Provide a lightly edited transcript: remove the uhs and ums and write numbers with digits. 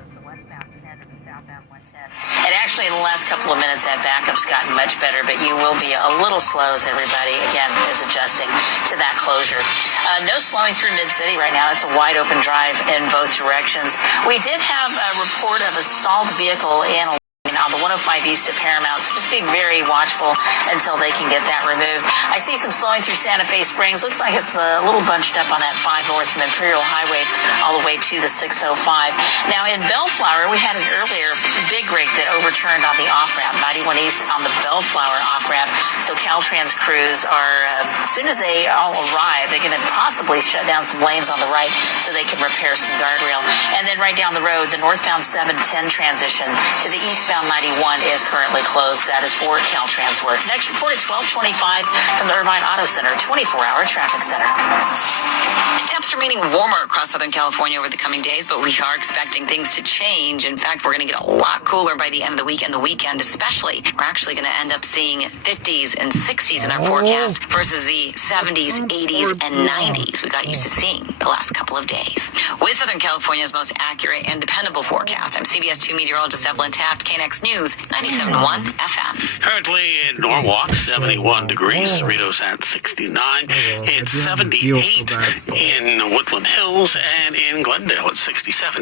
closed. The westbound 10 and the southbound 110. And actually, in the last couple of minutes, that backup's gotten much better, but you will be a little slow as everybody, again, is adjusting to that closure. No slowing through Mid-City right now. It's a wide-open drive in both directions. We did have a report of a stalled vehicle in on the 105 east of Paramount, so just be very watchful until they can get that removed. I see some slowing through Santa Fe Springs. Looks like it's a little bunched up on that 5 north from Imperial Highway all the way to the 605. Now in Bellflower, we had an earlier big rig that overturned on the off-ramp, 91 east on the Bellflower off-ramp. So Caltrans crews are, as soon as they all arrive, they're going to possibly shut down some lanes on the right so they can repair some guardrail. And then right down the road, the northbound 710 transition to the eastbound 91 is currently closed. That is for Caltrans work. Next report at 12:25 from the Irvine Auto Center, 24-hour traffic center. Temps remaining warmer across Southern California over the coming days, but we are expecting things to change. In fact, we're going to get a lot cooler by the end of the week and the weekend especially. We're actually going to end up seeing 50s and 60s in our forecast versus the 70s, 80s, and 90s we got used to seeing the last couple of days. With Southern California's most accurate and dependable forecast, I'm CBS 2 meteorologist Evelyn Taft, KNX News, 97.1 FM. Currently in Norwalk, 71 degrees. Cerritos at 69. It's 78 in Woodland Hills, and in Glendale at 67.